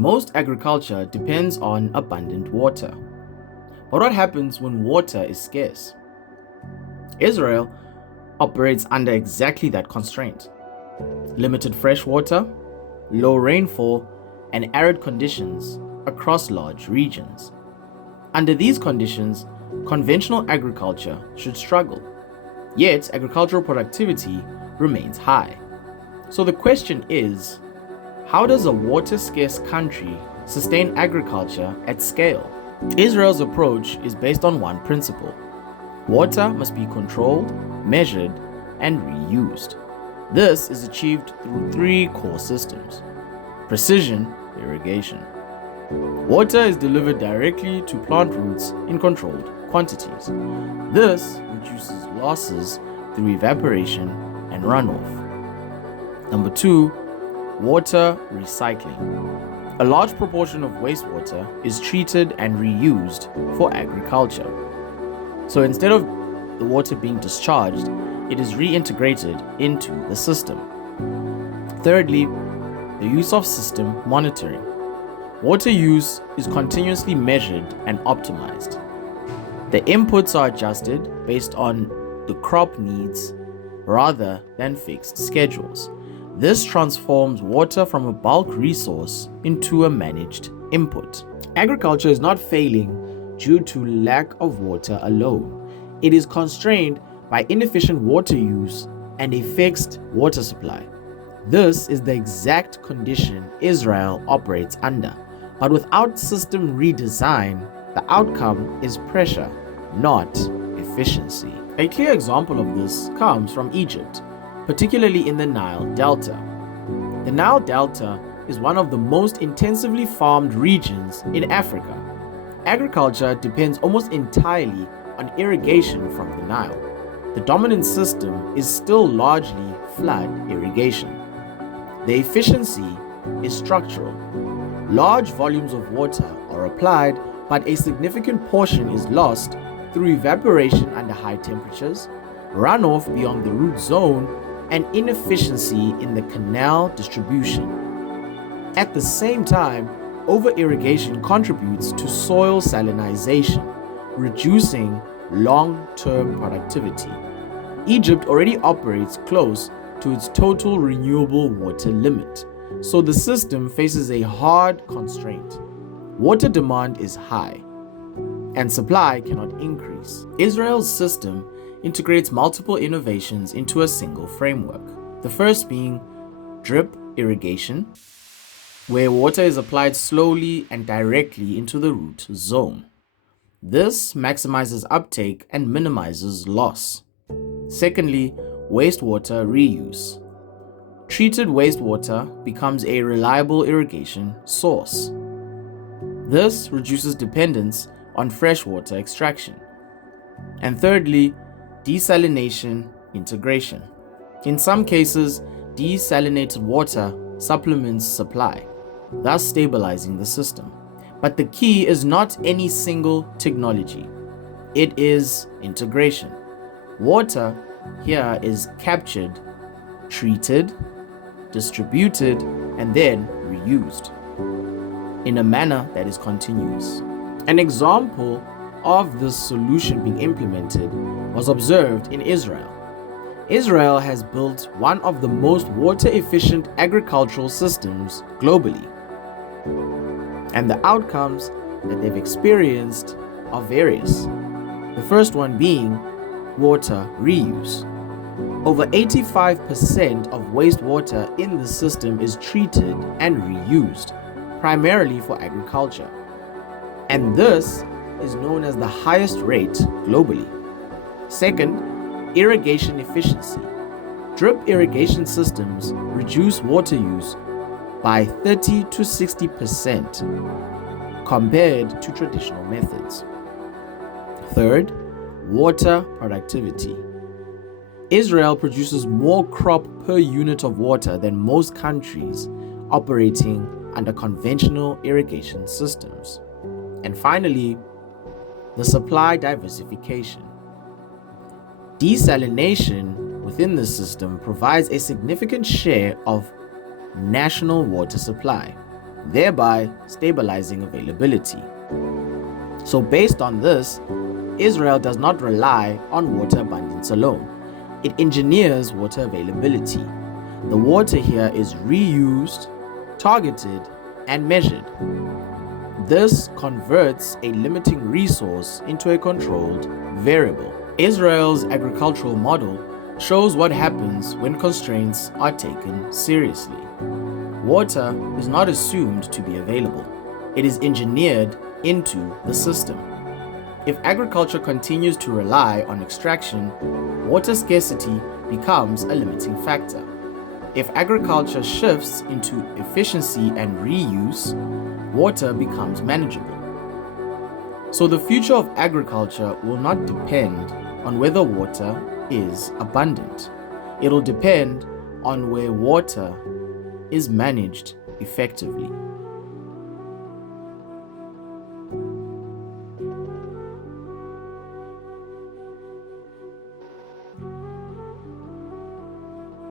Most agriculture depends on abundant water. But what happens when water is scarce? Israel operates under exactly that constraint. Limited fresh water, low rainfall, and arid conditions across large regions. Under these conditions, conventional agriculture should struggle. Yet, agricultural productivity remains high. So the question is, how does a water-scarce country sustain agriculture at scale? Israel's approach is based on one principle. Water must be controlled, measured, and reused. This is achieved through three core systems. Precision irrigation. Water is delivered directly to plant roots in controlled quantities. This reduces losses through evaporation and runoff. Number 2, water recycling. A large proportion of wastewater is treated and reused for agriculture. So instead of the water being discharged, it is reintegrated into the system. Thirdly, the use of system monitoring. Water use is continuously measured and optimized. The inputs are adjusted based on the crop needs rather than fixed schedules. This transforms water from a bulk resource into a managed input. Agriculture is not failing due to lack of water alone. It is constrained by inefficient water use and a fixed water supply. This is the exact condition Israel operates under. But without system redesign, the outcome is pressure, not efficiency. A clear example of this comes from Egypt, particularly in the Nile Delta. The Nile Delta is one of the most intensively farmed regions in Africa. Agriculture depends almost entirely on irrigation from the Nile. The dominant system is still largely flood irrigation. The efficiency is structural. Large volumes of water are applied, but a significant portion is lost through evaporation under high temperatures, runoff beyond the root zone, and inefficiency in the canal distribution. At the same time, over-irrigation contributes to soil salinization, reducing long-term productivity. Egypt already operates close to its total renewable water limit, so the system faces a hard constraint. Water demand is high, and supply cannot increase. Israel's system integrates multiple innovations into a single framework. The first being drip irrigation, where water is applied slowly and directly into the root zone. This maximizes uptake and minimizes loss. Secondly, wastewater reuse. Treated wastewater becomes a reliable irrigation source. This reduces dependence on freshwater extraction. And thirdly, desalination integration. In some cases, desalinated water supplements supply, thus stabilizing the system. But the key is not any single technology. It is integration. Water here is captured, treated, distributed, and then reused in a manner that is continuous. An example of this solution being implemented was observed in Israel. Israel has built one of the most water-efficient agricultural systems globally, and the outcomes that they've experienced are various. The first one being water reuse. Over 85% of wastewater in the system is treated and reused, primarily for agriculture. And this is known as the highest rate globally. Second, irrigation efficiency. Drip irrigation systems reduce water use by 30 to 60% compared to traditional methods. Third, water productivity. Israel produces more crop per unit of water than most countries operating under conventional irrigation systems. And finally, the supply diversification. Desalination within the system provides a significant share of national water supply, thereby stabilizing availability. So based on this, Israel does not rely on water abundance alone. It engineers water availability. The water here is reused, targeted, and measured. This converts a limiting resource into a controlled variable. Israel's agricultural model shows what happens when constraints are taken seriously. Water is not assumed to be available. It is engineered into the system. If agriculture continues to rely on extraction, water scarcity becomes a limiting factor. If agriculture shifts into efficiency and reuse, water becomes manageable. So the future of agriculture will not depend on whether water is abundant. It'll depend on where water is managed effectively.